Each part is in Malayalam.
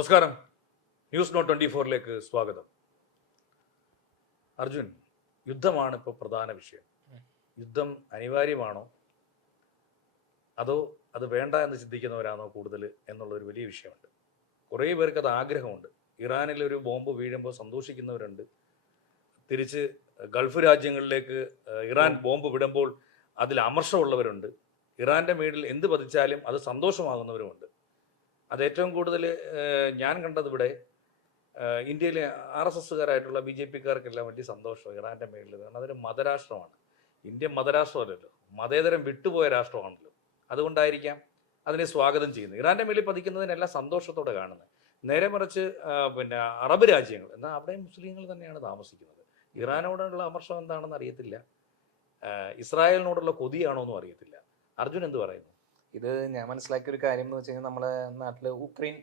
നമസ്കാരം. ന്യൂസ് നോട്ട് 24ലേക്ക് സ്വാഗതം. അർജുൻ, യുദ്ധമാണ് ഇപ്പോൾ പ്രധാന വിഷയം. യുദ്ധം അനിവാര്യമാണോ അതോ അത് വേണ്ട എന്ന് ചിന്തിക്കുന്നവരാണോ കൂടുതൽ എന്നുള്ളൊരു വലിയ വിഷയമുണ്ട്. കുറേ പേർക്ക് അത് ആഗ്രഹമുണ്ട്. ഇറാനിൽ ഒരു ബോംബ് വീഴുമ്പോൾ സന്തോഷിക്കുന്നവരുണ്ട്. തിരിച്ച് ഗൾഫ് രാജ്യങ്ങളിലേക്ക് ഇറാൻ ബോംബ് വിടുമ്പോൾ അതിൽ അമർഷമുള്ളവരുണ്ട്. ഇറാൻ്റെ മേളിൽ എന്ത് പതിച്ചാലും അത് സന്തോഷമാകുന്നവരുമുണ്ട്. അത് ഏറ്റവും കൂടുതൽ ഞാൻ കണ്ടത് ഇവിടെ ഇന്ത്യയിലെ RSSകാരായിട്ടുള്ള BJPക്കാർക്കെല്ലാം വലിയ സന്തോഷം ഇറാൻ്റെ മേളിൽ. കാരണം അതൊരു മതരാഷ്ട്രമാണ്. ഇന്ത്യ മതരാഷ്ട്രമല്ലല്ലോ, മതേതരം വിട്ടുപോയ രാഷ്ട്രമാണല്ലോ. അതുകൊണ്ടായിരിക്കാം അതിനെ സ്വാഗതം ചെയ്യുന്നത്. ഇറാൻ്റെ മേളിൽ പതിക്കുന്നതിനെല്ലാം സന്തോഷത്തോടെ കാണുന്നത്. നേരെ മറിച്ച് അറബ് രാജ്യങ്ങൾ, എന്നാൽ അവിടെ മുസ്ലിങ്ങൾ തന്നെയാണ് താമസിക്കുന്നത്. ഇറാനോടുള്ള അമർഷം എന്താണെന്ന് അറിയത്തില്ല, ഇസ്രായേലിനോടുള്ള കൊതിയാണോ എന്നും അറിയത്തില്ല. അർജുൻ എന്ത് പറയുന്നു? ഇത് ഞാൻ മനസ്സിലാക്കിയ ഒരു കാര്യം എന്ന് വെച്ച് കഴിഞ്ഞാൽ നമ്മളെ നാട്ടില് ഉക്രൈൻ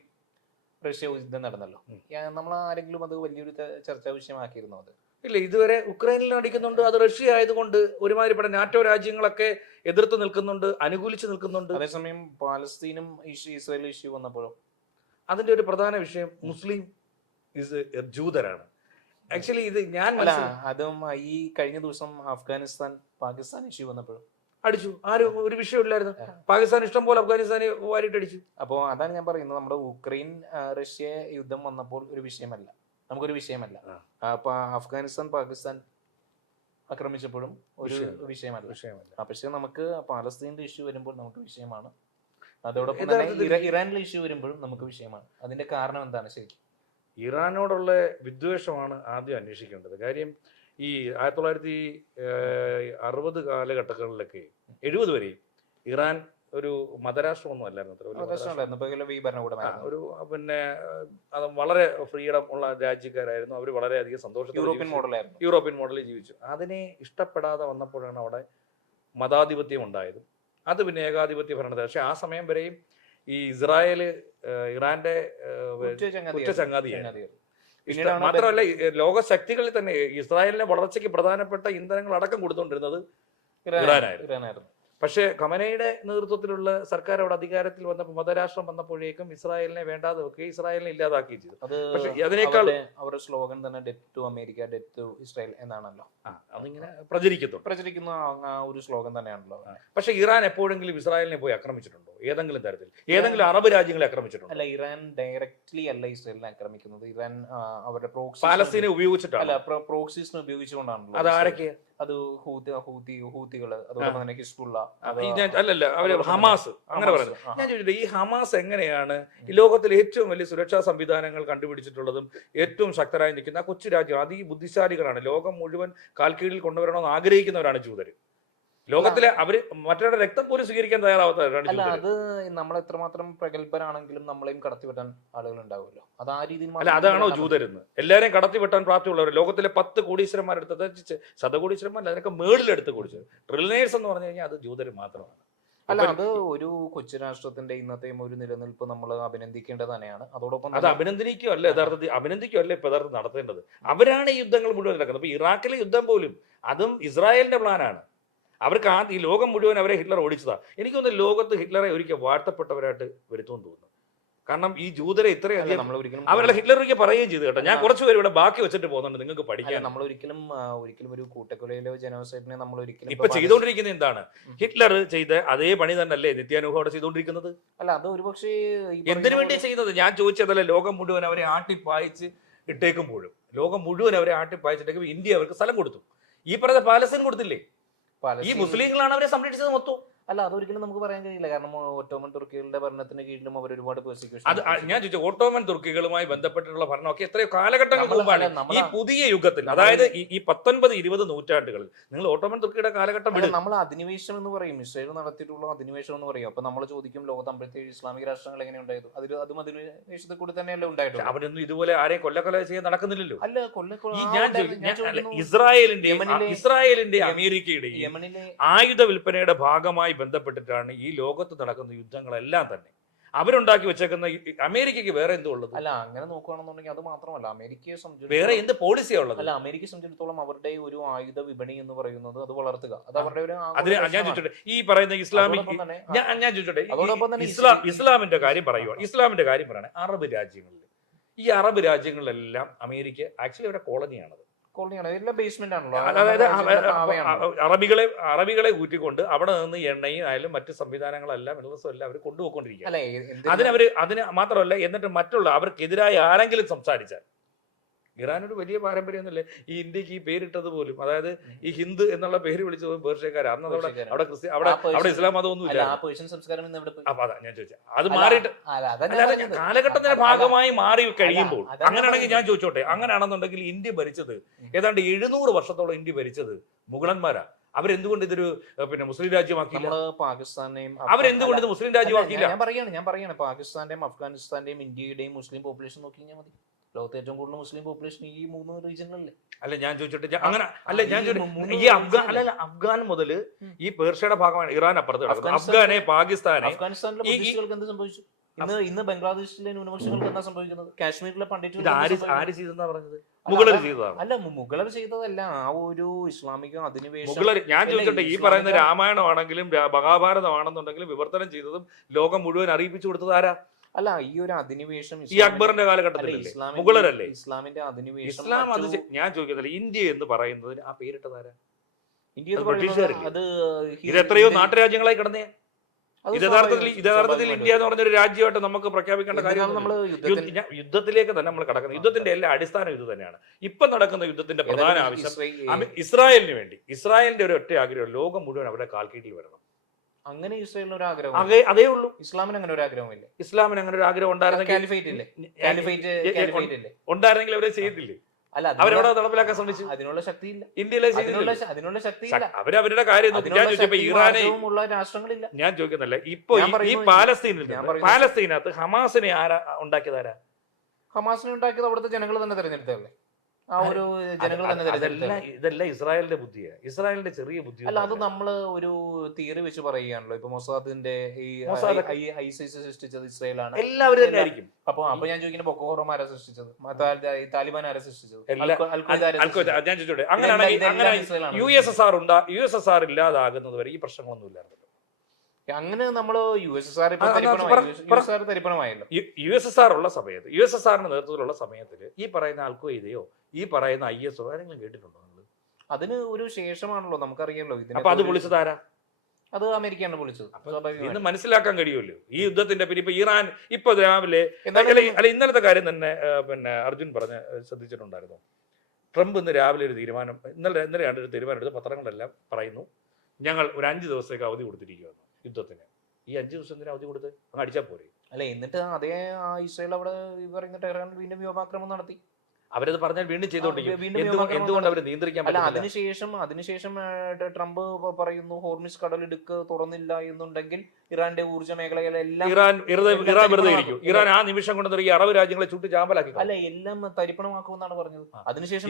റഷ്യ യുദ്ധം നടന്നല്ലോ. നമ്മൾ ആരെങ്കിലും അത് വലിയൊരു ചർച്ചാ വിഷയമാക്കിയിരുന്നു? അത് ഇല്ല, ഇതുവരെ ഉക്രൈനിൽ അടിക്കുന്നുണ്ട്. അത് റഷ്യ ആയതുകൊണ്ട് ഒരുമാതിരിപ്പെട്ട നാറ്റോ രാജ്യങ്ങളൊക്കെ എതിർത്ത് നിൽക്കുന്നുണ്ട്, അനുകൂലിച്ച് നിൽക്കുന്നുണ്ട്. അതേസമയം പാലസ്തീനും ഇസ്രായേൽ ഇഷ്യൂ വന്നപ്പോഴും അതിന്റെ ഒരു പ്രധാന വിഷയം മുസ്ലിം ജൂതരാണ്. ആക്ച്വലി ഇത് ഞാൻ അതും ഈ കഴിഞ്ഞ ദിവസം അഫ്ഗാനിസ്ഥാൻ പാകിസ്ഥാൻ ഇഷ്യൂ വന്നപ്പോഴും അടിച്ചു. ആരും ഒരു വിഷയമില്ലായിരുന്നു. പാകിസ്ഥാൻ ഇഷ്ടം പോലെ അഫ്ഗാനിസ്ഥാനെ വാരിട്ട് അടിച്ചു. അപ്പോൾ അതാണ് ഞാൻ പറയുന്നത്, നമ്മുടെ ഉക്രൈൻ റഷ്യ യുദ്ധം വന്നപ്പോൾ ഒരു വിഷയമല്ല, നമുക്കൊരു വിഷയമല്ല. അപ്പൊ അഫ്ഗാനിസ്ഥാൻ പാകിസ്ഥാൻ ആക്രമിച്ചപ്പോഴും ഒരു വിഷയമല്ല. പക്ഷെ നമുക്ക് പാലസ്തീന്റെ ഇഷ്യൂ വരുമ്പോൾ നമുക്ക് വിഷയമാണ്. അതോടൊപ്പം തന്നെ ഇറാനിലെ ഇഷ്യൂ വരുമ്പോഴും നമുക്ക് വിഷയമാണ്. അതിന്റെ കാരണം എന്താണ്? ശരിക്കും ഇറാനോടുള്ള വിദ്വേഷമാണ് ആദ്യം അന്വേഷിക്കേണ്ടത്. കാര്യം ഈ 1960 കാലഘട്ടങ്ങളിലൊക്കെ 70 വരെയും ഇറാൻ ഒരു മതരാഷ്ട്രമൊന്നും അല്ലായിരുന്നു. ഒരു അത് വളരെ ഫ്രീഡം ഉള്ള രാജ്യക്കാരായിരുന്നു. അവർ വളരെയധികം സന്തോഷത്തോടെ യൂറോപ്യൻ മോഡലിൽ ജീവിച്ചു. അതിനെ ഇഷ്ടപ്പെടാതെ വന്നപ്പോഴാണ് അവിടെ മതാധിപത്യം ഉണ്ടായത്. അത് പിന്നെ ഏകാധിപത്യ ഭരണത്തെ. പക്ഷെ ആ സമയം വരെയും ഈ ഇസ്രായേല് ഇറാന്റെ ചങ്ങാതിയാണ്. മാത്രമല്ല, ലോകശക്തികളിൽ തന്നെ ഇസ്രായേലിന്റെ വളർച്ചയ്ക്ക് പ്രധാനപ്പെട്ട ഇന്ധനങ്ങൾ അടക്കം കൊടുത്തുകൊണ്ടിരുന്നത് ഇറാനായിരുന്നു. പക്ഷേ ഖമനയുടെ നേതൃത്വത്തിലുള്ള സർക്കാർ അവിടെ അധികാരത്തിൽ വന്നപ്പോൾ, മതരാഷ്ട്രം വന്നപ്പോഴേക്കും ഇസ്രായേലിനെ വേണ്ടാതെ വെക്കുകയും ഇസ്രായേലിനെ ഇല്ലാതാക്കുകയും ചെയ്തു. പക്ഷേ അതിനേക്കാൾ അവരുടെ സ്ലോഗൻ തന്നെ death to America, death to Israel എന്നാണല്ലോ. അതിങ്ങനെ പ്രചരിക്കുന്ന ഒരു സ്ലോഗൻ തന്നെയാണല്ലോ. പക്ഷെ ഇറാൻ എപ്പോഴെങ്കിലും ഇസ്രായേലിനെ പോയി ആക്രമിച്ചിട്ടുണ്ടോ? ഏതെങ്കിലും തരത്തിൽ ഏതെങ്കിലും അറബ് രാജ്യങ്ങളെ ആക്രമിച്ചിട്ടുണ്ടോ? അല്ല, ഇറാൻ ഡയറക്ട്ലി അല്ല ഇസ്രായേലിനെ ആക്രമിക്കുന്നത്. ഇറാൻ അവരുടെ പാലസ്തീനെ ഉപയോഗിച്ചിട്ടാണ്, പ്രോക്സീസിനെ ഉപയോഗിച്ചുകൊണ്ടാണല്ലോ. അത് ആരൊക്കെ? അത് ഹൂത്തികള്, അതുപോലെ തന്നെ ഹിസ്ബുള്ള, അല്ലല്ല അവര് ഹമാസ്, അങ്ങനെ പറയുന്നത്. ഞാൻ ചോദിച്ചിട്ട്, ഈ ഹമാസ് എങ്ങനെയാണ് ഈ ലോകത്തിലെ ഏറ്റവും വലിയ സുരക്ഷാ സംവിധാനങ്ങൾ കണ്ടുപിടിച്ചിട്ടുള്ളതും ഏറ്റവും ശക്തരായി നിൽക്കുന്ന ആ കൊച്ചു രാജ്യം, അതിബുദ്ധിശാലികളാണ്, ലോകം മുഴുവൻ കാൽക്കീഴിൽ കൊണ്ടുവരണമെന്ന് ആഗ്രഹിക്കുന്നവരാണ് ജൂതര്. ലോകത്തിലെ അവര് മറ്റൊരു രക്തം പോലും സ്വീകരിക്കാൻ തയ്യാറാവാത്തവരാണ്. അത് നമ്മൾ എത്രമാത്രം പ്രഗത്ഭരാണെങ്കിലും നമ്മളെയും കടത്തിവിട്ടാൻ ആളുകൾ ഉണ്ടാവുമല്ലോ. അത് ആ രീതിയിൽ അല്ല, അതാണോ ജൂതരെന്ന്? എല്ലാവരെയും കടത്തിവിട്ടാൻ പ്രാപ്തിയുള്ളവർ. ലോകത്തിലെ 10 കോടീശ്വരന്മാരെടുത്തത് ശതകോടീശ്വരന്മാരല്ല, അതിനൊക്കെ മേളിലെടുത്ത് കുടിച്ചത് ട്രില്യനേഴ്സ് എന്ന് പറഞ്ഞു കഴിഞ്ഞാൽ അത് ജൂതര് മാത്രമാണ്. അല്ല, അത് ഒരു കൊച്ചു രാഷ്ട്രത്തിന്റെ ഇന്നത്തെയും ഒരു നിലനിൽപ്പ് നമ്മൾ അഭിനന്ദിക്കേണ്ടത് തന്നെയാണ്. അതോടൊപ്പം അത് അഭിനന്ദിക്കുകയല്ല ഇപ്പൊ യഥാർത്ഥത്തിൽ നടത്തേണ്ടത്. അവരാണ് ഈ യുദ്ധങ്ങൾ മുഴുവൻ നടക്കുന്നത്. ഇപ്പൊ ഇറാഖിലെ യുദ്ധം പോലും അതും ഇസ്രായേലിന്റെ പ്ലാനാണ്. അവർക്ക് ഈ ലോകം മുഴുവൻ അവരെ ഹിറ്റ്ലർ ഓടിച്ചതാ. എനിക്ക് തോന്നുന്നു ലോകത്ത് ഹിറ്റ്ലറെ ഒരിക്കൽ വാഴ്ത്തപ്പെട്ടവരായിട്ട് വരുത്തുമെന്ന് തോന്നുന്നു. കാരണം ഈ ജൂതരെ ഇത്രയധികം അവരുടെ ഹിറ്റ്ലർ ഒരിക്കൽ പറയുകയും ചെയ്തു കേട്ടോ, ഞാൻ കുറച്ച് പേര് ഇവിടെ ബാക്കി വെച്ചിട്ട് പോകുന്നുണ്ട്, നിങ്ങൾക്ക് പഠിക്കാൻ. നമ്മൾ ഒരിക്കലും ഒരു കൂട്ടക്കൊലയിലോ ജനോസൈഡിനെ നമ്മൾ ഒരിക്കലും ഇപ്പൊ ചെയ്തുകൊണ്ടിരിക്കുന്നത് എന്താണ്? ഹിറ്റ്ലർ ചെയ്ത അതേ പണി തന്നെയല്ലേ നിത്യാനുഭവം അവിടെ ചെയ്തുകൊണ്ടിരിക്കുന്നത്? അല്ല, അത് ഒരുപക്ഷെ എന്തിനു വേണ്ടി ചെയ്യുന്നത്? ഞാൻ ചോദിച്ചതല്ലേ, ലോകം മുഴുവൻ അവരെ ആട്ടിപ്പായിച്ച് ഇട്ടേക്കുമ്പോഴും, ലോകം മുഴുവൻ അവരെ ആട്ടിപ്പായിച്ചിട്ടേക്കും ഇന്ത്യ അവർക്ക് സ്ഥലം കൊടുത്തു. ഈ പറഞ്ഞ പാലസ്തീൻ കൊടുത്തില്ലേ? ഈ മുസ്ലിങ്ങളാണ് അവരെ സംരക്ഷിച്ചത് മൊത്തം. അല്ല, അതൊരിക്കലും നമുക്ക് പറയാൻ കഴിയില്ല. കാരണം ഓട്ടോമൻ തുർക്കികളുടെ ഭരണത്തിന് കീഴിലും അവർ ഒരുപാട് അത് ഞാൻ ചോദിച്ചു, ഓട്ടോമൻ തുർക്കികളുമായി ബന്ധപ്പെട്ടിട്ടുള്ള ഭരണമൊക്കെ എത്രയോ കാലഘട്ടങ്ങൾക്ക് മുമ്പാണ്. ഈ പുതിയ യുഗത്തിൽ, അതായത് ഈ 19-20 നൂറ്റാണ്ടുകളിൽ നിങ്ങൾ ഓട്ടോമൻ തുർക്കിയുടെ കാലഘട്ടം വിടും. നമ്മൾ അധിനിവേശം എന്ന് പറയും, ഇസ്രായേൽ നടത്തിയിട്ടുള്ള അധിനിവേശം എന്ന് പറയും. അപ്പൊ നമ്മൾ ചോദിക്കും, ലോകത്ത് 57 ഇസ്ലാമിക രാഷ്ട്രങ്ങൾ എങ്ങനെ ഉണ്ടായത്? അതും അധിനിവേശത്തിൽ കൂടി തന്നെയല്ലേ ഉണ്ടായിട്ടുള്ളത്. അവരൊന്നും ഇതുപോലെ ആരെയും കൊല്ല ചെയ്യാൻ നടക്കുന്നില്ലല്ലോ. അല്ല, ഇസ്രായേലിന്റെ അമേരിക്കയുടെയും ആയുധ വിൽപ്പനയുടെ ഭാഗമായി ബന്ധപ്പെട്ടിട്ടാണ് ഈ ലോകത്ത് നടക്കുന്ന യുദ്ധങ്ങളെല്ലാം തന്നെ. അവരുണ്ടാക്കി വെച്ചേക്കുന്ന അമേരിക്കയ്ക്ക് വേറെ എന്തോ ഉള്ളത്? അല്ല, അങ്ങനെ നോക്കുകയാണെന്നുണ്ടെങ്കിൽ അത് മാത്രമല്ല, അമേരിക്കയെ വേറെ സംബന്ധിച്ചിടത്തോളം എന്ത് പോളിസിയാ ഉള്ളത്? അല്ല, അമേരിക്കയെ സംബന്ധിച്ചിടത്തോളം അവരുടെ ഒരു ആയുധ വിപണി എന്ന് പറയുന്നത് അത് വളർത്തുക, അത് അവരുടെ ഒരു അതിന് ഞാൻ ചോദിച്ചോട്ടെ, ഈ പറയുന്ന ഇസ്ലാമിക് അതോടൊപ്പം തന്നെ ഞാൻ ചോദിച്ചോട്ടെ, അതോടൊപ്പം തന്നെ ഇസ്ലാമിന്റെ കാര്യം പറയുക, ഇസ്ലാമിന്റെ കാര്യം പറയണേ, അറബ് രാജ്യങ്ങളിൽ, ഈ അറബ് രാജ്യങ്ങളിലെല്ലാം അമേരിക്ക ആക്ച്വലി അവരുടെ കോളനിയാണത്. കോളനിയാണ്, എല്ലാം ബേസ്മെന്റ് ആണല്ലോ. അതായത് അറബികളെ കൂറ്റിക്കൊണ്ട് അവിടെ നിന്ന് എണ്ണയും ആയാലും മറ്റു സംവിധാനങ്ങളെല്ലാം മിനറൽസും എല്ലാം അവർ കൊണ്ടുപോയിക്കൊണ്ടിരിക്കുക. അല്ലെ, അതിന് മാത്രമല്ല, എന്നിട്ട് മറ്റുള്ള അവർക്കെതിരായി ആരെങ്കിലും സംസാരിച്ചാൽ, ഇറാൻ ഒരു വലിയ പാരമ്പര്യമൊന്നുമില്ലേ, ഈ ഇന്ത്യക്ക് ഈ പേരിട്ടത് പോലും, അതായത് ഈ ഹിന്ദു എന്നുള്ള പേര് വിളിച്ചത് പേർഷ്യക്കാരാണ്. അന്ന് അവിടെ ക്രിസ്ത്യ അവിടെ ഇസ്ലാം മതമൊന്നും ഇല്ല. അപ്പൊ അതാ ഞാൻ ചോദിച്ചത്, അത് മാറിയിട്ട് കാലഘട്ടത്തിന്റെ ഭാഗമായി മാറി കഴിയുമ്പോൾ, അങ്ങനെയാണെങ്കിൽ ഞാൻ ചോദിച്ചോട്ടെ, അങ്ങനെയാണെന്നുണ്ടെങ്കിൽ ഇന്ത്യ ഭരിച്ചത് ഏതാണ്ട് 700 വർഷത്തോളം ഇന്ത്യ ഭരിച്ചത് മുഗളന്മാരാ. അവരെന്തുകൊണ്ട് ഇതൊരു മുസ്ലിം രാജ്യമാക്കിയില്ല? പാകിസ്ഥാനെയും അവരെന്തുകൊണ്ട് ഇത് മുസ്ലിം രാജ്യമാക്കിയില്ല? ഞാൻ പറയാണ് പാകിസ്ഥാന്റെയും അഫ്ഗാനിസ്ഥാന്റെയും ഇന്ത്യയുടെയും മുസ്ലിം പോപ്പുലേഷൻ നോക്കി കഴിഞ്ഞാൽ മതി. ലോകത്ത് ഏറ്റവും കൂടുതൽ മുസ്ലിം പോപ്പുലേഷൻ ഈ 3 റീജിയനിലല്ലേ? അല്ല, ഞാൻ ചോദിച്ചിട്ട് അങ്ങനെ അല്ല, ഞാൻ ഈ അഫ്ഗാൻ മുതൽ ഈ പേർഷ്യയുടെ ഭാഗമാണ് ഇറാൻ അപ്പുറത്ത്, അഫ്ഗാനെ, പാകിസ്ഥാനെ, അഫ്ഗാനിസ്ഥാനിലെ ബുദ്ധിസ്റ്റുകൾക്ക് എന്ത് സംഭവിച്ചു? ഇന്ന് ബംഗ്ലാദേശിലെ ന്യൂനപക്ഷങ്ങൾക്ക് എന്താ സംഭവിക്കുന്നത്? കാശ്മീരിലെ പണ്ഡിറ്റ് ആര് ചെയ്തെന്നാ പറഞ്ഞത്? മുഗളർ ചെയ്തതാണ്. അല്ല, മുഗളർ ചെയ്തതല്ല, ആ ഒരു ഇസ്ലാമിക അധിനിവേശം. മുഗളർ, ഞാൻ ചോദിച്ചോട്ടെ, ഈ പറയുന്ന രാമായണമാണെങ്കിലും മഹാഭാരതമാണെന്നുണ്ടെങ്കിലും വിവർത്തനം ചെയ്തതും ലോകം മുഴുവൻ അറിയിപ്പിച്ചു കൊടുത്തത് ആരാ? അല്ല, ഈ ഒരു അധിനിവേശം ഈ അക്ബറിന്റെ കാലഘട്ടത്തിലല്ലേ? മുഗളരല്ലേ? ഇസ്ലാമിന്റെ അധിനിവേശം. ഇസ്ലാം അത് ഞാൻ ചോദിക്കുന്നില്ല, ഇന്ത്യ എന്ന് പറയുന്നതിന് ആ പേരിട്ടതാരാ? ഇന്ത്യ ഇത് എത്രയോ നാട്ടുരാജ്യങ്ങളായി കിടന്നേ. ഇത് യഥാർത്ഥത്തിൽ ഇന്ത്യ എന്ന് പറഞ്ഞൊരു രാജ്യമായിട്ട് നമുക്ക് പ്രഖ്യാപിക്കേണ്ട കാര്യം. യുദ്ധത്തിലേക്ക് തന്നെ നമ്മൾ കടക്കുന്നത്, യുദ്ധത്തിന്റെ എല്ലാ അടിസ്ഥാനം ഇത് തന്നെയാണ്. ഇപ്പൊ നടക്കുന്ന യുദ്ധത്തിന്റെ പ്രധാന ആവശ്യം ഇസ്രായേലിന് വേണ്ടി, ഇസ്രായേലിന്റെ ഒരു ഒറ്റ ആഗ്രഹം ലോകം മുഴുവൻ അവരുടെ കാൽക്കീഴിൽ വരണം. അങ്ങനെ ഇസ്രായേലിന് ഒരു ആഗ്രഹം അതേ ഉള്ളൂ. ഇസ്ലാമിന് അങ്ങനെ ഒരു ആഗ്രഹമില്ല. ഇസ്ലാമിന് അങ്ങനെ ഒരു ആഗ്രഹം ഉണ്ടായിരുന്നെങ്കിൽ അവരെ ചെയ്തില്ലേ? അല്ല, അവരെവിടെ നടപ്പിലാക്കാൻ ശ്രമിച്ചു? അതിനുള്ള ശക്തിയില്ല ഇന്ത്യയിലെ, അതിനുള്ള ശക്തിയില്ല. അവരവരുടെ കാര്യം ഇറാനെ രാഷ്ട്രങ്ങളില്ല. ഞാൻ ചോദിക്കുന്നില്ല, ഇപ്പൊ ഈ പാലസ്തീനകത്ത് ഹമാസിനെ ഉണ്ടാക്കിയതാരാ? ഹമാസിനെ ഉണ്ടാക്കിയത് അവിടുത്തെ ജനങ്ങൾ തന്നെ തെരഞ്ഞെടുത്തതല്ലേ? ആ ഒരു ജനങ്ങൾ തന്നെ ഇതെല്ലാം ഇസ്രായേലിന്റെ ബുദ്ധിയാണ്, ഇസ്രായേലിന്റെ ചെറിയ ബുദ്ധി. അല്ല, അത് നമ്മള് ഒരു തിയറി വെച്ച് പറയുകയാണല്ലോ. ഇപ്പൊ മൊസാദിന്റെ ഈ ഐസിസ് സൃഷ്ടിച്ചത് ഇസ്രായേലാണ്, എല്ലാവരും തന്നെ ആയിരിക്കും. അപ്പൊ ഞാൻ ചോദിക്കുന്നത്, ബൊക്കോ ഹറാം ആരാ സൃഷ്ടിച്ചത്? താലിബാൻ ആരാ സൃഷ്ടിച്ചത്? ഞാൻ ചോദിച്ചോട്ടെ, അങ്ങനെയാണെങ്കിൽ USSR ഇല്ലാതാകുന്നത് വരെ ഈ പ്രശ്നങ്ങളൊന്നും ഇല്ലായിരുന്നു. അങ്ങനെ നമ്മള് USSR തരിപ്പണമായല്ലോ. USSR ഉള്ള സമയത്ത്, USSRന്റെ നേതൃത്വത്തിലുള്ള സമയത്തിൽ ഈ പറയുന്ന അൽഖ്വയ്ദയോ ഈ പറയുന്ന IS ആരെങ്കിലും കേട്ടിട്ടുണ്ടോ നിങ്ങൾ? അതിന് ഒരു ശേഷമാണല്ലോ നമുക്കറിയാലോ ഇതിന്. അപ്പൊ അത് വിളിച്ചത് ആരാ? അത് അമേരിക്കയാണ് വിളിച്ചത്. ഇന്ന് മനസ്സിലാക്കാൻ കഴിയുമല്ലോ ഈ യുദ്ധത്തിന്റെ. പിന്നെ ഇപ്പൊ ഇറാൻ ഇപ്പൊ രാവിലെ ഇന്നലത്തെ കാര്യം തന്നെ അർജുൻ ശ്രദ്ധിച്ചിട്ടുണ്ടായിരുന്നു. ട്രംപ് ഇന്ന് രാവിലെ ഒരു തീരുമാനം, ഇന്നലെയാണ് ഒരു തീരുമാനം എടുത്ത് പത്രങ്ങളെല്ലാം പറയുന്നു, ഞങ്ങൾ ഒരു 5 ദിവസത്തേക്ക് അവധി കൊടുത്തിരിക്കുകയാണ് യുദ്ധത്തിന്. ഈ 5 ദിവസത്തിന് അവധി കൊടുത്ത് അങ്ങ് അടിച്ചാൽ പോരെ? അല്ല, എന്നിട്ട് അതേ ഇസ്രായേൽ അവിടെ പറയുന്ന ടെഹ്റാൻ വീണ്ടും വ്യോമാക്രമണം നടത്തി. അവരത് പറഞ്ഞാൽ വീണ്ടും ചെയ്തോണ്ടിരിക്കും. എന്തുകൊണ്ട് അവർ നിയന്ത്രിക്കാൻ പറ്റില്ല? അതിനുശേഷം ട്രംപ് പറയുന്നു, ഹോർമിസ് കടലിടുക്ക് തുറന്നില്ല എന്നുണ്ടെങ്കിൽ ഇറാന്റെ ഊർജ്ജ മേഖലകളെല്ലാം ഇറാൻ വെറുതെ ഇരിക്കും. ഇറാൻ ആ നിമിഷം കൊണ്ട് തുടങ്ങി അറബ് രാജ്യങ്ങളെ ചുട്ട് ചാമ്പലാക്കി. അല്ല, എല്ലാം തരിപ്പണമാക്കുമെന്നാണ് പറഞ്ഞത്. അതിനുശേഷം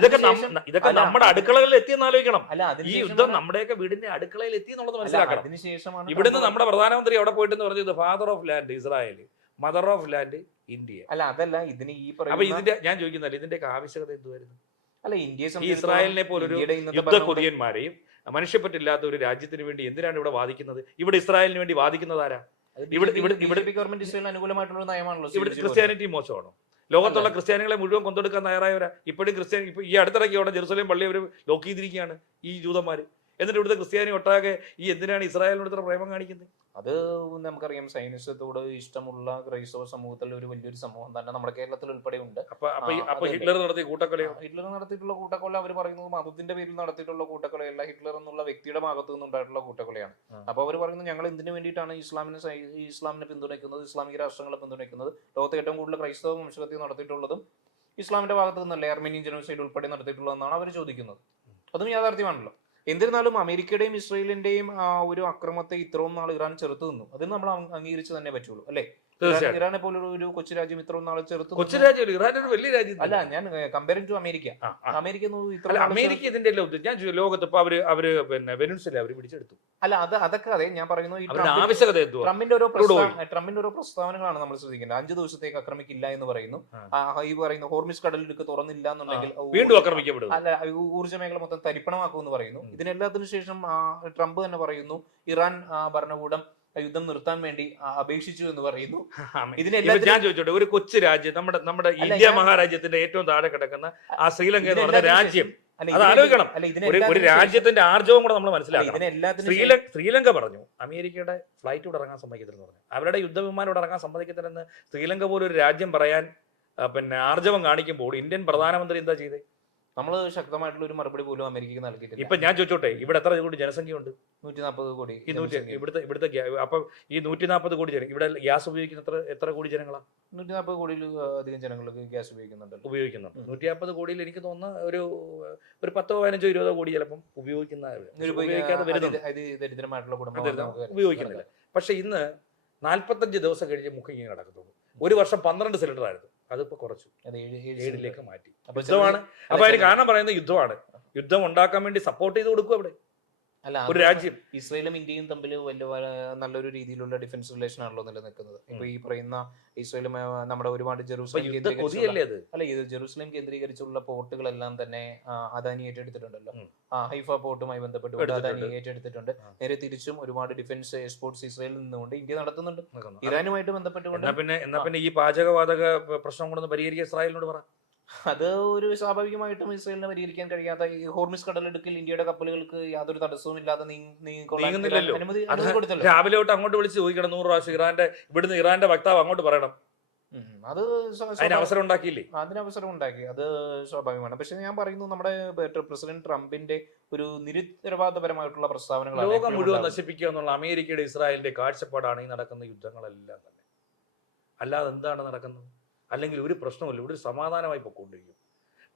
ഇതൊക്കെ നമ്മുടെ അടുക്കളകളിൽ എത്തിയെന്ന് ആലോചിക്കണം. ഈ യുദ്ധം നമ്മുടെയൊക്കെ വീടിന്റെ അടുക്കളയിൽ എത്തി എന്നുള്ളത് മനസ്സിലാക്കണം. അതിനുശേഷമാണ് ഇവിടുന്ന് നമ്മുടെ പ്രധാനമന്ത്രി അവിടെ പോയിട്ടെന്ന് പറഞ്ഞത് father of land Israel, mother of land India. അല്ല, അതല്ല ഇതിന് ഈ അപ്പൊ ഇതിന്റെ ഞാൻ ചോദിക്കുന്നില്ല, ഇതിന്റെയൊക്കെ ആവശ്യകത എന്തുവായിരുന്നു? അല്ല, ഇന്ത്യയെ ഈ ഇസ്രായേലിനെ പോലൊരു യുദ്ധക്കൊതിയന്മാരെയും മനുഷ്യപ്പറ്റില്ലാത്ത ഒരു രാജ്യത്തിന് വേണ്ടി എന്തിനാണ് ഇവിടെ വാദിക്കുന്നത്? ഇവിടെ ഇസ്രായേലിന് വേണ്ടി വാദിക്കുന്നത് ആരാ? ഇവിടെ അനുകൂലമായിട്ടുള്ള നയമാണല്ലോ. ഇവിടെ ക്രിസ്ത്യാനിറ്റി മോശമാണോ? ലോകത്തുള്ള ക്രിസ്ത്യാനികളെ മുഴുവൻ കൊന്നെടുക്കാൻ തയ്യാറായവരാ. ഇപ്പോഴും ഇപ്പൊ ഈ അടുത്തിടയ്ക്ക് അവിടെ ജെറുസലേം പള്ളി അവർ ലോക്ക് ചെയ്തിരിക്കുകയാണ് ഈ ജൂതന്മാര്. എന്നിട്ട് ഇവിടുത്തെ ക്രിസ്ത്യാനി ഒട്ടാകെ ഈ എന്തിനാണ് ഇസ്രായേലിനോട് ഇത്ര പ്രേമം കാണിക്കുന്നത്? അത് നമുക്കറിയാം, സൈനിസത്തോട് ഇഷ്ടമുള്ള ക്രൈസ്തവ സമൂഹത്തിൽ ഒരു വലിയൊരു സമൂഹം തന്നെ നമ്മുടെ കേരളത്തിൽ ഉൾപ്പെടെ ഉണ്ട്. ഹിറ്റ്ലർ നടത്തിയ കൂട്ടക്കൊലയോ? ഹിറ്റ്ലർ നടത്തിയിട്ടുള്ള കൂട്ടക്കൊല അവർ പറയുന്നത് മതത്തിന്റെ പേരിൽ നടത്തിയിട്ടുള്ള കൂട്ടക്കൊലയല്ല, ഹിറ്റ്ലർ എന്നുള്ള വ്യക്തിയുടെ ഭാഗത്തു നിന്നുണ്ടായിട്ടുള്ള കൂട്ടക്കൊലയാണ്. അപ്പൊ അവർ പറയുന്നത്, ഞങ്ങൾ എന്തിനു വേണ്ടിയിട്ടാണ് ഇസ്ലാമിനെ പിന്തുണയ്ക്കുന്നത്, ഇസ്ലാമിക രാഷ്ട്രങ്ങളെ പിന്തുണയ്ക്കുന്നത്? ലോകത്തെ ഏറ്റവും കൂടുതൽ ക്രൈസ്തവ വംശഹത്യ നടത്തിയിട്ടുള്ളതും ഇസ്ലാമിന്റെ ഭാഗത്തു നിന്നല്ലേ? അർമേനിയൻ ജനോസൈഡ് ഉൾപ്പെടെ നടത്തിയിട്ടുള്ളതെന്നാണ് അവർ ചോദിക്കുന്നത്. അതും യാഥാർത്ഥ്യമാണല്ലോ. എന്നിരുന്നാലും അമേരിക്കയുടെയും ഇസ്രായേലിന്റെയും ഒരു അക്രമത്തെ ഇത്രയും നാൾ ഇറാൻ ചെറുത്തു നിന്നു. അതിന് നമ്മൾ അംഗീകരിച്ച് തന്നെ പറ്റുള്ളൂ, അല്ലേ? തീർച്ചയായിട്ടും. ഇറാനെ പോലെ ഒരു കൊച്ചു രാജ്യം ഇത്ര നാളെ ചെറുത്ത് കൊച്ചു രാജ്യം ഇറാൻ ഒരു വലിയ രാജ്യം അല്ല, ഞാൻ കമ്പയറിംഗ് ടു അമേരിക്ക. അമേരിക്ക ഇത്ര അല്ല, അമേരിക്ക ഇതിന്റെ എല്ലാം ഞാൻ ലോകത്ത് ഇപ്പൊ അവര് പിന്നെ വെനുസില അവര് പിടിച്ചെടുത്തു. അല്ല, അതൊക്കെ അതെ ഞാൻ പറയുന്നു. ഈ ആവശ്യകത ട്രംപിന്റെ ഓരോ പ്രസ്താവനകളാണ് നമ്മൾ ശ്രദ്ധിക്കേണ്ടത്. 5 ദിവസത്തേക്ക് ആക്രമിക്കില്ല എന്ന് പറയുന്നു. ഈ പറയുന്നു ഹോർമിസ് കടലിലേക്ക് തുറന്നില്ല എന്നുണ്ടെങ്കിൽ വീണ്ടും ആക്രമിക്കപ്പെടും. അല്ല, ഊർജ്ജ മേഖല മൊത്തം തരിപ്പണമാക്കും എന്ന് പറയുന്നു. ഇതിനെല്ലാത്തിനു ശേഷം ട്രംപ് തന്നെ പറയുന്നു ഇറാൻ ഭരണകൂടം യുദ്ധം നിർത്താൻ വേണ്ടി അപേക്ഷിച്ചു എന്ന് പറയുന്നു. ഇതിനെല്ലാം ഞാൻ ചോദിച്ചോട്ടെ, ഒരു കൊച്ചു രാജ്യം നമ്മുടെ ഇന്ത്യ മഹാരാജ്യത്തിന്റെ ഏറ്റവും താഴെ കിടക്കുന്ന ആ ശ്രീലങ്ക എന്ന് പറഞ്ഞ രാജ്യം, അത് ആലോചിക്കണം. ഒരു രാജ്യത്തിന്റെ ആർജവം കൂടെ നമ്മൾ മനസ്സിലാക്കണം. ശ്രീലങ്ക പറഞ്ഞു അമേരിക്കയുടെ ഫ്ലൈറ്റ് ഇവിടെ ഇറങ്ങാൻ സമ്മതിക്കത്തില്ലെന്ന് പറഞ്ഞു. അവരുടെ യുദ്ധവിമാനം ഇവിടെ ഇറങ്ങാൻ സമ്മതിക്കത്തില്ലെന്ന് ശ്രീലങ്ക പോലും ഒരു രാജ്യം പറയാൻ പിന്നെ ആർജവം കാണിക്കുമ്പോൾ ഇന്ത്യൻ പ്രധാനമന്ത്രി എന്താ ചെയ്തേ? നമ്മൾ ശക്തമായിട്ടുള്ള ഒരു മറുപടി പോലും അമേരിക്കക്ക് നൽകിയിട്ടില്ല. ഇപ്പൊ ഞാൻ ചോദിച്ചോട്ടെ, ഇവിടെ എത്ര കോടി ജനസംഖ്യ ഉണ്ട്? 140 കോടി. ഇവിടുത്തെ അപ്പൊ ഈ 140 കോടി ജനം ഇവിടെ ഗ്യാസ് ഉപയോഗിക്കുന്ന എത്ര കോടി ജനങ്ങളാ? 140 കോടിയിൽ അധികം ജനങ്ങൾക്ക് ഗ്യാസ് ഉപയോഗിക്കുന്നുണ്ട്. 140 കോടിയിൽ എനിക്ക് തോന്നുന്ന ഒരു 10, 15, 20 കോടി ചിലപ്പം ദരിദ്രമായിട്ടുള്ള ഉപയോഗിക്കുന്നില്ല. പക്ഷെ ഇന്ന് 45 ദിവസം കഴിഞ്ഞ് മുക്കിങ്ങനെ നടക്കത്തുള്ളൂ. ഒരു വർഷം 12 സിലിണ്ടർ ആയിരുന്നു, അതിപ്പോ കുറച്ചു 7 മാറ്റി. യുദ്ധമാണ്. അപ്പൊ അതിന് കാരണം പറയുന്നത് യുദ്ധമാണ്. യുദ്ധം ഉണ്ടാക്കാൻ വേണ്ടി സപ്പോർട്ട് ചെയ്ത് കൊടുക്കും അവിടെ ഒരു രാജ്യം. ഇസ്രായേലും ഇന്ത്യയും തമ്മിൽ വലിയ നല്ലൊരു രീതിയിലുള്ള ഡിഫൻസ് റിലേഷൻ ആണല്ലോ നിലനിൽക്കുന്നത്. ഇപ്പൊ ഈ പറയുന്ന ഇസ്രായേലും നമ്മുടെ ഒരുപാട് ജെറൂസലേം കേന്ദ്രീകരിച്ചുള്ള പോർട്ടുകളെല്ലാം തന്നെ അദാനി ഏറ്റെടുത്തിട്ടുണ്ടല്ലോ. ഹൈഫ പോർട്ടുമായി ബന്ധപ്പെട്ട് അദാനി ഏറ്റെടുത്തിട്ടുണ്ട്. നേരെ തിരിച്ചും ഒരുപാട് ഡിഫൻസ് എക്സ്പോർട്സ് ഇസ്രായേലിൽ നിന്നുകൊണ്ട് ഇന്ത്യ നടത്തുന്നുണ്ട്. ഇറാനുമായിട്ട് ബന്ധപ്പെട്ടുകൊണ്ട് പിന്നെ ഈ പാചകവാതക പ്രശ്നം കൊണ്ടൊന്ന് പരിഹരിക്കാൻ ഇസ്രായേലിനോട് പറ. അത് ഒരു സ്വാഭാവികമായിട്ടും ഇസ്രായേലിനെ പരിഹരിക്കാൻ കഴിയാത്ത ഈ ഹോർമിസ് കടലിടുക്കിൽ ഇന്ത്യയുടെ കപ്പലുകൾക്ക് യാതൊരു തടസ്സവും ഇല്ലാതെ അനുമതി കൊടുത്തല്ലോ. രാവിലെ തൊട്ട് അങ്ങോട്ട് വിളിച്ച് ചോദിക്കണം 100 പ്രാവശ്യം. ഇവിടുന്ന് ഇറാന്റെ വക്താവ് അങ്ങോട്ട് പറയണം. അത് അവസരം ഉണ്ടാക്കിയില്ലേ? അതിനവസരം ഉണ്ടാക്കി, അത് സ്വാഭാവികമാണ്. പക്ഷെ ഞാൻ പറയുന്നു, നമ്മുടെ പ്രസിഡന്റ് ട്രംപിന്റെ ഒരു നിരുത്തരവാദപരമായിട്ടുള്ള പ്രസ്താവനകൾ ലോകം മുഴുവൻ നശിപ്പിക്കുക എന്നുള്ള അമേരിക്കയുടെ ഇസ്രായേലിന്റെ കാഴ്ചപ്പാടാണ് ഈ നടക്കുന്ന യുദ്ധങ്ങളെല്ലാം തന്നെ. അല്ലാതെ എന്താണ് നടക്കുന്നത്? അല്ലെങ്കിൽ ഒരു പ്രശ്നമില്ല, ഇവിടെ ഒരു സമാധാനമായി പൊയ്ക്കൊണ്ടിരിക്കും.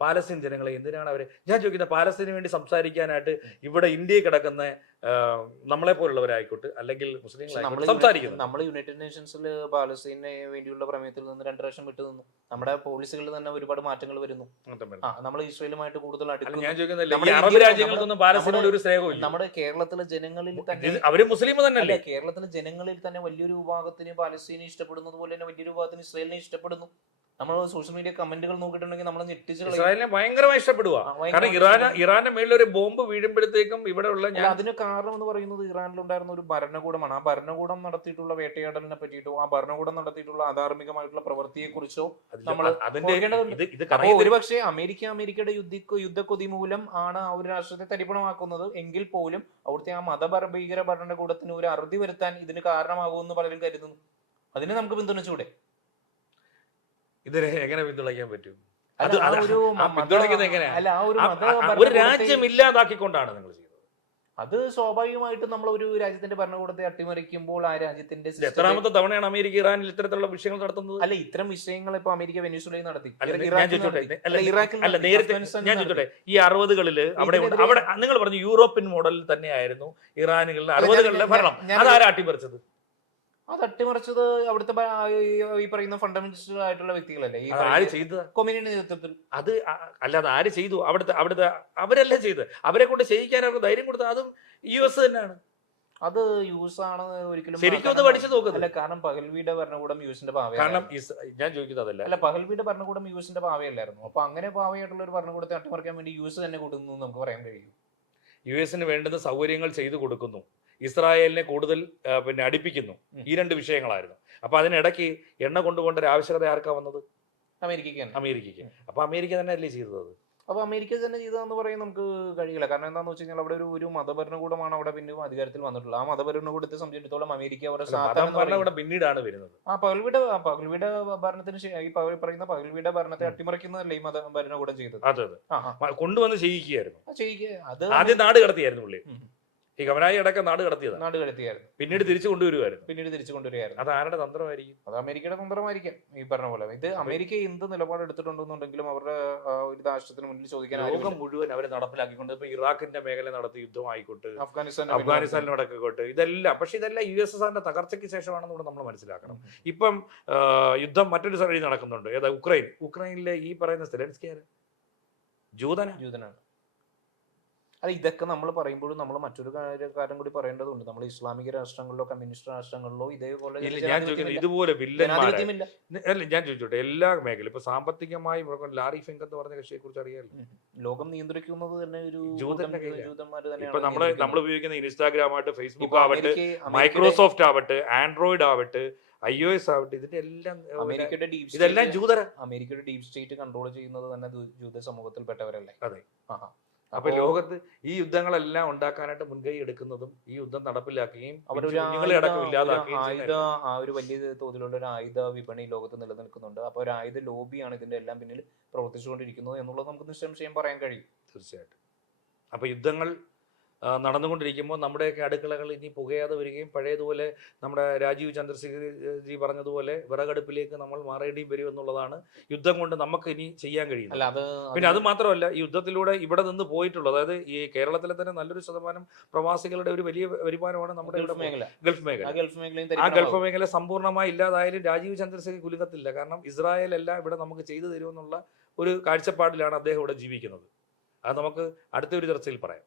പാലസ്തീൻ ജനങ്ങളെ എന്തിനാണ് അവരെ, ഞാൻ ചോദിക്കുന്നത്, പാലസ്തീനു വേണ്ടി സംസാരിക്കാനായിട്ട് ഇവിടെ ഇന്ത്യയിൽ കിടക്കുന്ന നമ്മളെ പോലുള്ളവരായിക്കോട്ടെ അല്ലെങ്കിൽ മുസ്ലിങ്ങളായിക്കോട്ടെ സംസാരിക്കുന്നത്. നമ്മൾ യുണൈറ്റഡ് നേഷൻസിൽ പാലസ്തീനെ വേണ്ടിയുള്ള പ്രമേയത്തിൽ നിന്ന് 2 പ്രാവശ്യം വിട്ടു നിന്നു. നമ്മുടെ പോളിസികളിൽ തന്നെ ഒരുപാട് മാറ്റങ്ങൾ വരുന്നു. നമ്മൾ ഇസ്രായേലുമായിട്ട് കൂടുതൽ ഞാൻ ചോദിക്കുന്നില്ല, അറബ് രാജ്യങ്ങൾക്കൊന്നും പാലസ്തീനോട് ഒരു സ്നേഹമില്ല. നമ്മുടെ കേരളത്തിലെ ജനങ്ങളിൽ തന്നെ അവര് മുസ്ലിം തന്നെയല്ലേ? കേരളത്തിലെ ജനങ്ങളിൽ തന്നെ വലിയൊരു വിഭാഗത്തിന് പാലസ്തീനെ ഇഷ്ടപ്പെടുന്നത് പോലെ തന്നെ വലിയൊരു വിഭാഗത്തിന് ഇസ്രായേലിനെ ഇഷ്ടപ്പെടുന്നു. നമ്മൾ സോഷ്യൽ മീഡിയ കമന്റുകൾ നോക്കിയിട്ടുണ്ടെങ്കിൽ നമ്മൾ ഞെട്ടിച്ച് ഇസ്രായേലിനെ ഭയങ്കരമായി ഇഷ്ടപ്പെടുക. കാരണം ഇറാന്റെ മേളിൽ ഒരു ബോംബ് വീഴുമ്പോഴത്തേക്കും ഇവിടെ ഉള്ള അതിന് കാരണം എന്ന് പറയുന്നത് ഇറാനിലുണ്ടായിരുന്ന ഒരു ഭരണകൂടമാണ്. ആ ഭരണകൂടം നടത്തിയിട്ടുള്ള വേട്ടയാടലിനെ പറ്റിയിട്ടോ ആ ഭരണകൂടം നടത്തിയിട്ടുള്ള അധാർമികമായിട്ടുള്ള പ്രവൃത്തിയെ കുറിച്ചോ നമ്മൾ ഒരുപക്ഷെ അമേരിക്കയുടെ യുദ്ധക്കൊതി മൂലം ആണ് ആ ഒരു രാഷ്ട്രത്തെ തരിപ്പണമാക്കുന്നത് എങ്കിൽ പോലും അവിടുത്തെ ആ മതഭീകര ഭരണകൂടത്തിന് ഒരു അറുതി വരുത്താൻ ഇതിന് കാരണമാകുമെന്ന് പലരും കരുതുന്നു. അതിനെ നമുക്ക് പിന്തുണച്ചൂടെ? ഇതിനെ എങ്ങനെ പിന്തുണയ്ക്കാൻ പറ്റും? പിന്തുണയ്ക്കുന്നത് എങ്ങനെയാ? ഒരു രാജ്യം ഇല്ലാതാക്കിക്കൊണ്ടാണ് നിങ്ങൾ ചെയ്യുന്നത്. അത് സ്വാഭാവികമായിട്ടും നമ്മൾ ഒരു രാജ്യത്തിന്റെ ഭരണകൂടത്തെ അട്ടിമറിക്കുമ്പോൾ ആ രാജ്യത്തിന്റെ എത്രാമത്തെ തവണയാണ് അമേരിക്ക ഇറാനിൽ ഇത്തരത്തിലുള്ള വിഷയങ്ങൾ നടത്തുന്നത്? അല്ല, ഇത്തരം വിഷയങ്ങൾ ഇപ്പൊ അമേരിക്ക വെനിസുലയിൽ നടത്തി. നേരത്തെ ഞാൻ ചോദിച്ചോട്ടെ, ഈ 60കളില് അവിടെ നിങ്ങൾ പറഞ്ഞു യൂറോപ്യൻ മോഡലിൽ തന്നെയായിരുന്നു ഇറാനുകളിലെ 60കളിലെ ഭരണം. അതാരാ അട്ടിമറിച്ചത്? അത് അട്ടിമറിച്ചത് അവിടുത്തെ ഈ പറയുന്ന ഫണ്ടമെന്റലിസ്റ്റ് ആയിട്ടുള്ള വ്യക്തികളല്ലേ? കൊമേനിയുടെ നേതൃത്വത്തിൽ. അത് അല്ലാതെ ആര് ചെയ്തു? അവിടുത്തെ അവരല്ലേ ചെയ്ത്. അവരെ കൊണ്ട് ചെയ്യിക്കാൻ അവർക്ക് ധൈര്യം കൊടുത്തത് അതും US തന്നെയാണ്. അത് US ആണ് ഒരിക്കലും ശരിക്കും അത് പഠിച്ചു നോക്കുന്നില്ല. കാരണം പഹൽവിയുടെ ഭരണകൂടം യുഎസിന്റെ പാവ. കാരണം ഞാൻ ചോദിക്കുന്നത് അതല്ല. അല്ല, പഹൽവിയുടെ ഭരണകൂടം യുഎസിന്റെ പാവയല്ലായിരുന്നു. അപ്പൊ അങ്ങനെ പാവയായിട്ടുള്ള ഒരു ഭരണകൂടത്തെ അട്ടിമറിക്കാൻ വേണ്ടി US തന്നെ കൊടുക്കുന്നു നമുക്ക് പറയാൻ കഴിയും. US വേണ്ടുന്ന സൗകര്യങ്ങൾ ചെയ്തു കൊടുക്കുന്നു, ഇസ്രായേലിനെ കൂടുതൽ പിന്നെ അടുപ്പിക്കുന്നു. ഈ 2 വിഷയങ്ങളായിരുന്നു. അപ്പൊ അതിനിടയ്ക്ക് എണ്ണ കൊണ്ടുപോകേണ്ട ഒരു ആവശ്യകത ആർക്കാ വന്നത്? അമേരിക്കയ്ക്ക്. അപ്പൊ അമേരിക്ക തന്നെ അല്ലേ ചെയ്തത്? അപ്പൊ അമേരിക്ക തന്നെ ചെയ്തതെന്ന് പറയാൻ നമുക്ക് കഴിയില്ല. കാരണം എന്താന്ന് വെച്ച് കഴിഞ്ഞാൽ അവിടെ ഒരു മതഭരണകൂടമാണ് അവിടെ പിന്നെ അധികാരത്തിൽ വന്നിട്ടുള്ളത്. ആ മതഭരണകൂടത്തെ സംബന്ധിച്ചിടത്തോളം അമേരിക്ക അവരുടെ പിന്നീടാണ് വരുന്നത്. ആ പഹൽവിയുടെ ഭരണത്തിന് ഈ പറയുന്ന പഹൽവിയുടെ ഭരണത്തെ അട്ടിമറിക്കുന്നതല്ലേ ഈ മതഭരണകൂടം ചെയ്തത്? കൊണ്ടുവന്ന് ചെയ്യിക്കുകയായിരുന്നു. അത് ആദ്യം നാട് കടത്തിയായിരുന്നു പുള്ളി. ഈ ഖമനായി അടക്കം നാട് കടത്തിയതാണ്, നാട് കടത്തിയായിരുന്നു, പിന്നീട് തിരിച്ചു കൊണ്ടുവരുമായിരുന്നു. പിന്നീട് തിരിച്ചു കൊണ്ടുവരികയായിരുന്നു. അത് ആരുടെ തന്ത്രമായിരിക്കും? അത് അമേരിക്കയുടെ തന്ത്രമായിരിക്കാം ഈ പറഞ്ഞ പോലെ. ഇത് അമേരിക്ക എന്ത് നിലപാട് എടുത്തിട്ടുണ്ടെന്നുണ്ടെങ്കിലും അവരുടെ ഒരു രാഷ്ട്രത്തിന് മുന്നിൽ ചോദിക്കാൻ ലോകം മുഴുവൻ അവരെ നടപ്പിലാക്കിക്കൊണ്ട് ഇപ്പൊ ഇറാഖിന്റെ മേഖല നടത്തി യുദ്ധമായിക്കോട്ടെ, അഫ്ഗാനിസ്ഥാൻ അഫ്ഗാനിസ്ഥാനിലടക്കോട്ടെ, ഇതെല്ലാം. പക്ഷെ ഇതെല്ലാം USSRന്റെ തകർച്ചയ്ക്ക് ശേഷമാണെന്ന് കൂടെ നമ്മൾ മനസ്സിലാക്കണം. ഇപ്പം യുദ്ധം മറ്റൊരു സൈഡിൽ നടക്കുന്നുണ്ട്. ഏതാ? ഉക്രൈനിലെ ഈ പറയുന്ന സെലൻസ്കി ആര്? ജൂതനാണ്. അത് ഇതൊക്കെ നമ്മൾ പറയുമ്പോഴും നമ്മൾ മറ്റൊരു കാര്യം കൂടി പറയേണ്ടതുണ്ട്. നമ്മൾ ഇസ്ലാമിക രാഷ്ട്രങ്ങളിലോ കമ്മ്യൂണിസ്റ്റ് രാഷ്ട്രങ്ങളിലോ ഇതേപോലെ ഞാൻ ചോദിക്കുന്നത് ഇതുപോലെ വില്ലന്മാരെ ജനാധിപത്യമില്ല. അല്ല, ഞാൻ ചോദിച്ചോട്ടെ, എല്ലാ മേഖല ഇപ്പൊ സാമ്പത്തികമായി ലാറി ഫിങ്ക് എന്ന് പറഞ്ഞ കക്ഷിയെ കുറിച്ച് അറിയാമല്ലോ. ലോകം നിയന്ത്രിക്കുന്നത് തന്നെ ഒരു ജൂതന്റെ ജൂതന്മാര് ഇപ്പൊ തന്നെയാണ്. നമ്മൾ ഉപയോഗിക്കുന്ന ഇൻസ്റ്റാഗ്രാം ആവട്ടെ, ഫേസ്ബുക്ക് ഇപ്പൊ ആവട്ടെ, മൈക്രോസോഫ്റ്റ് ആവട്ടെ, ആൻഡ്രോയിഡ് ആവട്ടെ, iOS ആവട്ടെ, ഇതിന്റെ എല്ലാം അമേരിക്കയുടെ ഇതെല്ലാം ജൂതരാ. അമേരിക്കയുടെ ഡീപ് സ്റ്റേറ്റ് കൺട്രോൾ ചെയ്യുന്നത് തന്നെ ജൂത സമൂഹത്തിൽപ്പെട്ടവരല്ലേ? അതെ. അപ്പൊ ലോകത്ത് ഈ യുദ്ധങ്ങളെല്ലാം ഉണ്ടാക്കാനായിട്ട് മുൻകൈ എടുക്കുന്നതും ഈ യുദ്ധം നടപ്പിലാക്കുകയും ആ ഒരു വലിയ തോതിലുള്ള ഒരു ആയുധ വിപണി ലോകത്ത് നിലനിൽക്കുന്നുണ്ട്. അപ്പൊ ഒരു ആയുധ ലോബിയാണ് ഇതിന്റെ എല്ലാം പിന്നിൽ പ്രവർത്തിച്ചുകൊണ്ടിരിക്കുന്നത് എന്നുള്ളത് നമുക്ക് നിസ്സംശയം പറയാൻ കഴിയും. തീർച്ചയായിട്ടും. അപ്പൊ യുദ്ധങ്ങൾ നടന്നുകൊണ്ടിരിക്കുമ്പോൾ നമ്മുടെയൊക്കെ അടുക്കളകൾ ഇനി പുകയാതെ വരികയും പഴയതുപോലെ നമ്മുടെ രാജീവ് ചന്ദ്രശേഖർ ജി പറഞ്ഞതുപോലെ വിറകടുപ്പിലേക്ക് നമ്മൾ മാറേണ്ടിയും വരും എന്നുള്ളതാണ് യുദ്ധം കൊണ്ട് നമുക്ക് ഇനി ചെയ്യാൻ കഴിയുന്നത്. പിന്നെ അത് മാത്രമല്ല, ഈ യുദ്ധത്തിലൂടെ ഇവിടെ നിന്ന് പോയിട്ടുള്ളത്, അതായത് ഈ കേരളത്തിലെ തന്നെ നല്ലൊരു ശതമാനം പ്രവാസികളുടെ ഒരു വലിയ വരുമാനമാണ് നമ്മുടെ ഗൾഫ് മേഖല. ആ ഗൾഫ് മേഖല സമ്പൂർണ്ണമായി ഇല്ലാതായാലും രാജീവ് ചന്ദ്രശേഖർ കുലുക്കത്തില്ല. കാരണം ഇസ്രായേൽ എല്ലാം ഇവിടെ നമുക്ക് ചെയ്തു തരുമെന്നുള്ള ഒരു കാഴ്ചപ്പാടിലാണ് അദ്ദേഹം ഇവിടെ ജീവിക്കുന്നത്. അത് നമുക്ക് അടുത്തൊരു ചർച്ചയിൽ പറയാം.